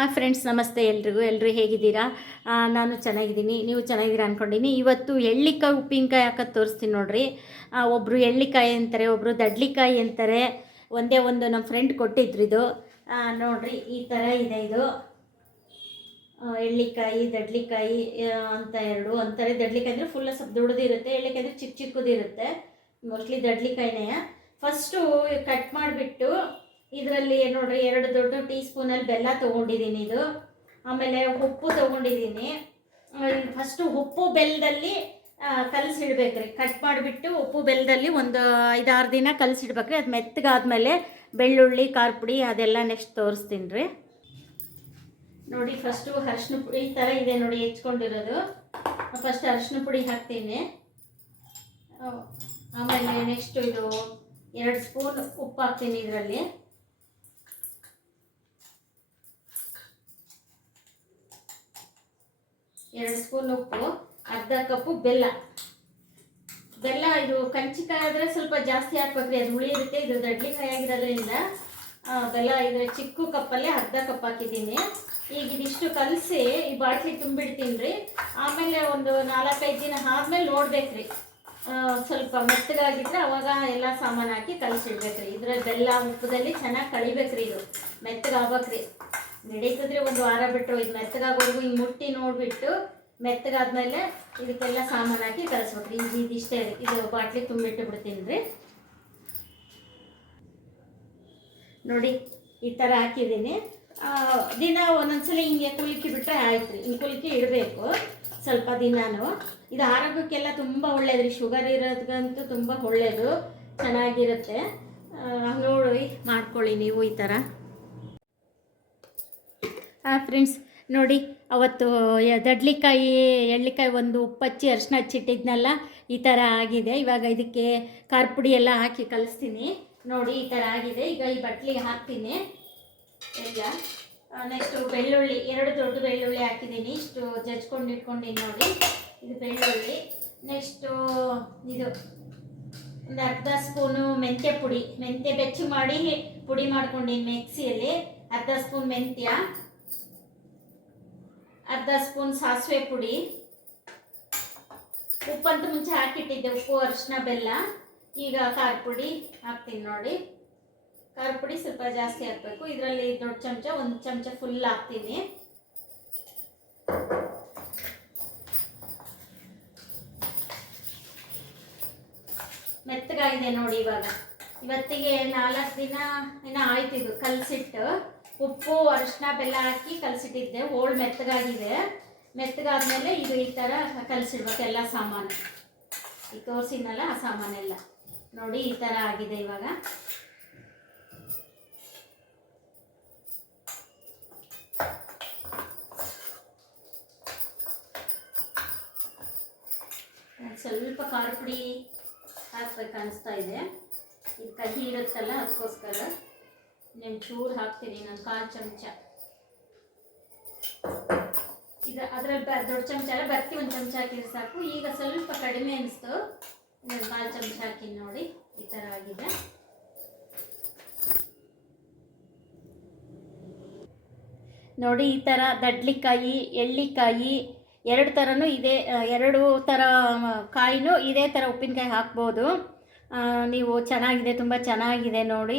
Hi friends ನಮಸ್ತೆ ಎಲ್ರಿಗೂ. ಎಲ್ಲರೂ ಹೇಗಿದ್ದೀರಾ? ನಾನು ಚೆನ್ನಾಗಿದ್ದೀನಿ. ನೀವು ಚೆನ್ನಾಗಿದ್ದೀರಾ ಅಂದ್ಕೊಂಡಿನಿ ಇವತ್ತು ಎಳ್ಳಿಕಾಯಿ, ಉಪ್ಪಿನಕಾಯಿ ಹಾಕೋದು ತೋರಿಸ್ತೀನಿ ನೋಡ್ರಿ. ಒಬ್ಬರು ಎಳ್ಳಿಕಾಯಿ ಅಂತಾರೆ ಒಬ್ಬರು ದಡ್ಲಿಕಾಯಿ ಅಂತಾರೆ. ಒಂದೇ ಒಂದು ನಮ್ಮ ಫ್ರೆಂಡ್ ಕೊಟ್ಟಿದ್ರು ಇದು. ನೋಡ್ರಿ, ಈ ಥರ ಇದೆ ಇದು. ಎಳ್ಳಿಕಾಯಿ, ದಡ್ಲಿಕಾಯಿ ಅಂತ ಎರಡು. ಅಂತಾರೆ ದಡ್ಲಿಕಾಯಿ ಅಂದರೆ ಫುಲ್ಲ ಸ್ವಲ್ಪ ದೊಡ್ಡದಿರುತ್ತೆ ಎಳ್ಳಿಕಾಯಿ ಅಂದರೆ ಚಿಕ್ಕ ಚಿಕ್ಕದಿರುತ್ತೆ ಮೋಸ್ಟ್ಲಿ ದಡ್ಲಿಕಾಯಿನೇ. ಫಸ್ಟು ಕಟ್ ಮಾಡಿಬಿಟ್ಟು ಇದರಲ್ಲಿ ನೋಡ್ರಿ ಎರಡು ದೊಡ್ಡ ಟೀ ಸ್ಪೂನಲ್ಲಿ ಬೆಲ್ಲ ತೊಗೊಂಡಿದ್ದೀನಿ ಇದು. ಆಮೇಲೆ ಉಪ್ಪು ತೊಗೊಂಡಿದ್ದೀನಿ. ಫಸ್ಟು ಉಪ್ಪು ಬೆಲ್ಲದಲ್ಲಿ ಕಲಸಿಡ್ಬೇಕ್ರಿ. ಕಟ್ ಮಾಡಿಬಿಟ್ಟು ಉಪ್ಪು ಬೆಲ್ಲದಲ್ಲಿ ಒಂದು ಐದಾರು ದಿನ ಕಲಸಿಡ್ಬೇಕ್ರಿ. ಅದು ಮೆತ್ತಗಾದ್ಮೇಲೆ ಬೆಳ್ಳುಳ್ಳಿ ಖಾರ ಪುಡಿ ಅದೆಲ್ಲ ನೆಕ್ಸ್ಟ್ ತೋರಿಸ್ತೀನಿ ರೀ ನೋಡಿ ಫಸ್ಟು ಅರ್ಶಿನ ಪುಡಿ ಥರ ಇದೆ ನೋಡಿ ಹೆಚ್ಕೊಂಡಿರೋದು. ಫಸ್ಟ್ ಅರಶಿನ ಪುಡಿ ಹಾಕ್ತೀನಿ. ಆಮೇಲೆ ನೆಕ್ಸ್ಟು ಇದು ಎರಡು ಸ್ಪೂನ್ ಉಪ್ಪು ಹಾಕ್ತೀನಿ ಇದರಲ್ಲಿ. ಎರಡು ಸ್ಪೂನ್ ಉಪ್ಪು, ಅರ್ಧ ಕಪ್ಪು ಬೆಲ್ಲ. ಬೆಲ್ಲ ಇದು ಕಂಚಿಕಾಯಿ ಆದರೆ ಸ್ವಲ್ಪ ಜಾಸ್ತಿ ಹಾಕ್ಬೇಕ್ರಿ, ಅದು ಹುಳಿ ಇರುತ್ತೆ ಇದು ದಡ್ಲಿಕಾಯಿ ಆಗಿರೋದ್ರಿಂದ ಬೆಲ್ಲ ಇದು ಚಿಕ್ಕ ಕಪ್ಪಲ್ಲೇ ಅರ್ಧ ಕಪ್ ಹಾಕಿದ್ದೀನಿ. ಈಗ ಇದಿಷ್ಟು ಕಲಸಿ ಈ ಬಾಟ್ಲಿ ತುಂಬಿಡ್ತೀನಿ ಆಮೇಲೆ ಒಂದು ನಾಲ್ಕೈದು ದಿನ ಆದ್ಮೇಲೆ ನೋಡ್ಬೇಕ್ರಿ. ಸ್ವಲ್ಪ ಮೆತ್ತಗಾಗಿದ್ರೆ ಅವಾಗ ಎಲ್ಲ ಸಾಮಾನು ಹಾಕಿ ಕಲಸಿಡ್ಬೇಕ್ರಿ. ಇದ್ರ ಬೆಲ್ಲ ಉಪ್ಪದಲ್ಲಿ ಚೆನ್ನಾಗಿ ಕಳಿಬೇಕ್ರಿ ಇದು. ಮೆತ್ತಗಾಗ್ಬೇಕ್ರಿ. ನಡೀತದ್ರಿ ಒಂದು ವಾರ ಬಿಟ್ಟು ಇದು ಮೆತ್ತಗಾಗೋರ್ಗು ಹಿಂಗೆ ಮುಟ್ಟಿ ನೋಡಿಬಿಟ್ಟು ಮೆತ್ತಗಾದ್ಮೇಲೆ ಇದಕ್ಕೆಲ್ಲ ಸಾಮಾನು ಹಾಕಿ ಇದು ಇದಿಷ್ಟೇ ರೀ. ಇದು ಬಾಟ್ಲಿ ತುಂಬಿಟ್ಟು ಬಿಡ್ತೀನಿ ರೀ. ನೋಡಿ, ಈ ಥರ ಹಾಕಿದ್ದೀನಿ. ದಿನ ಒಂದೊಂದ್ಸಲ ಹಿಂಗೆ ಕುಲ್ಕಿ ಬಿಟ್ಟರೆ ಆಯ್ತು ರೀ. ಹಿಂಗೆ ಕುಲ್ಕಿ ಇಡಬೇಕು. ಸ್ವಲ್ಪ ದಿನಾನು. ಇದು ಆರೋಗ್ಯಕ್ಕೆಲ್ಲ ತುಂಬ ಒಳ್ಳೇದು ರೀ. ಶುಗರ್ ಇರೋದ್ಗಂತೂ ತುಂಬ ಒಳ್ಳೆಯದು ಚೆನ್ನಾಗಿರುತ್ತೆ. ನೋಡಿ ಮಾಡ್ಕೊಳ್ಳಿ ನೀವು ಈ ಥರ ಫ್ರೆಂಡ್ಸ್, ನೋಡಿ, ಅವತ್ತು ದಡ್ಲಿಕಾಯಿ, ಎಳ್ಳಿಕಾಯಿ ಒಂದು ಉಪ್ಪಚ್ಚಿ ಅರಿಶಿನ ಹಚ್ಚಿಟ್ಟಿದ್ನಲ್ಲ, ಈ ಥರ ಆಗಿದೆ. ಇವಾಗ ಇದಕ್ಕೆ ಖಾರ ಪುಡಿ ಎಲ್ಲ ಹಾಕಿ ಕಲಿಸ್ತೀನಿ. ನೋಡಿ, ಈ ಥರ ಆಗಿದೆ. ಈಗ ಈ ಬಟ್ಲಿಗೆ ಹಾಕ್ತೀನಿ. ಈಗ ನೆಕ್ಸ್ಟು ಬೆಳ್ಳುಳ್ಳಿ, ಎರಡು ದೊಡ್ಡ ಬೆಳ್ಳುಳ್ಳಿ ಹಾಕಿದ್ದೀನಿ. ಇಷ್ಟು ಜಜ್ಕೊಂಡು ಇಟ್ಕೊಂಡಿನಿ ನೋಡಿ, ಇದು ಬೆಳ್ಳುಳ್ಳಿ. ನೆಕ್ಸ್ಟು ಇದು ಒಂದು ಅರ್ಧ ಸ್ಪೂನು ಮೆಂತ್ಯ ಪುಡಿ. ಮೆಂತ್ಯ ಬೆಚ್ಚಿ ಮಾಡಿ ಪುಡಿ ಮಾಡ್ಕೊಂಡಿನಿ ಮಿಕ್ಸಿಯಲ್ಲಿ. ಅರ್ಧ ಸ್ಪೂನ್ ಮೆಂತ್ಯ. ಅರ್ಧ ಸ್ಪೂನ್ ಸಾಸಿವೆ ಪುಡಿ, ಉಪ್ಪಂತೂ ಮುಂಚೆ ಹಾಕಿಟ್ಟಿದ್ದೆ, ಉಪ್ಪು, ಅರಿಶಿನ, ಬೆಲ್ಲ, ಈಗ ಖಾರ ಪುಡಿ ಹಾಕ್ತೀನಿ ನೋಡಿ. ಖಾರ ಪುಡಿ ಸ್ವಲ್ಪ ಜಾಸ್ತಿ ಹಾಕಬೇಕು. ಇದರಲ್ಲಿ ದೊಡ್ಡ ಚಮಚ, ಒಂದು ಚಮಚ ಫುಲ್ ಹಾಕ್ತೀನಿ. ಮೆತ್ತಗಾಗಿದೆ ನೋಡಿ ಇವಾಗ. ಇವತ್ತಿಗೆ ನಾಲ್ಕು ದಿನ ಏನೋ ಆಯ್ತು ಇದು ಕಲಸಿಟ್ಟು. ಉಪ್ಪು ಅರಿಶಿನ ಬೆಲ್ಲ ಹಾಕಿ ಕಲಸಿಟ್ಟಿದ್ದೆ. ಓಲ್ಡ್ ಮೆತ್ತಗಾಗಿದೆ. ಮೆತ್ತಗಾದ್ಮೇಲೆ ಇದು ಈ ಥರ ಕಲಸಿಡ್ಬೇಕು ಎಲ್ಲ ಸಾಮಾನು. ಈ ತೋರಿಸಿದ್ನಲ್ಲ ಆ ಸಾಮಾನೆಲ್ಲ. ನೋಡಿ, ಈ ಥರ ಆಗಿದೆ ಇವಾಗ. ಸ್ವಲ್ಪ ಖಾರ ಪುಡಿ ಹಾಕ್ಬೇಕು ಅನಿಸ್ತಾ ಇದೆ. ಇದು ಕಹಿ ಇರುತ್ತಲ್ಲ, ಅದಕ್ಕೋಸ್ಕರ. ನಾನು ಚೂರು ಹಾಕ್ತೀನಿ ನಾನು ಕಾಲು ಚಮಚ ಇದು ಅದ್ರಲ್ಲಿ ಬ ದೊಡ್ಡ ಚಮಚ ಎಲ್ಲ ಬರ್ತಿ ಒಂದು ಚಮಚ ಹಾಕಿದ್ರೆ ಸಾಕು ಈಗ ಸ್ವಲ್ಪ ಕಡಿಮೆ ಅನಿಸ್ತು ಇನ್ನೊಂದು ಕಾಲು ಚಮಚ ಹಾಕಿನಿ ನೋಡಿ ಈ ಥರ ಆಗಿದೆ ನೋಡಿ ಈ ಥರ ದಡ್ಲಿಕಾಯಿ, ಎಳ್ಳಿಕಾಯಿ, ಎರಡು ಥರನೂ ಇದೇ ಎರಡು ಥರ ಕಾಯಿನೂ ಇದೇ ಥರ ಉಪ್ಪಿನಕಾಯಿ ಹಾಕ್ಬೋದು. ನೀವು ಚೆನ್ನಾಗಿದೆ, ತುಂಬ ಚೆನ್ನಾಗಿದೆ ನೋಡಿ.